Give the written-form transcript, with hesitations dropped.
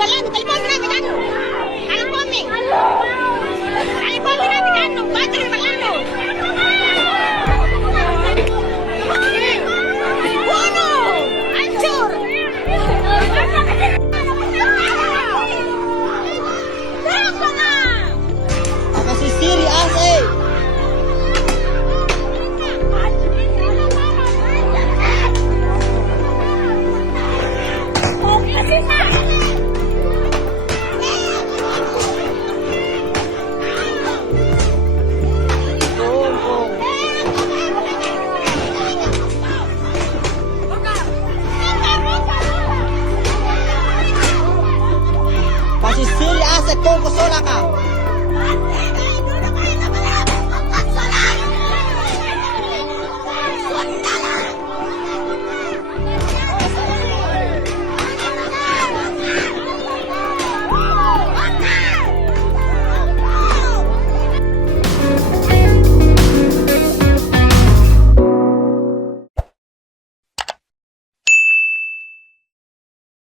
balano, telepon grabe ano. Telepon mi. Telepon grabe ano, battery balano. Bono! Ancur! Kenapa na? Ako si Siri Ase. Kasi Siri Ase kung kusola ka.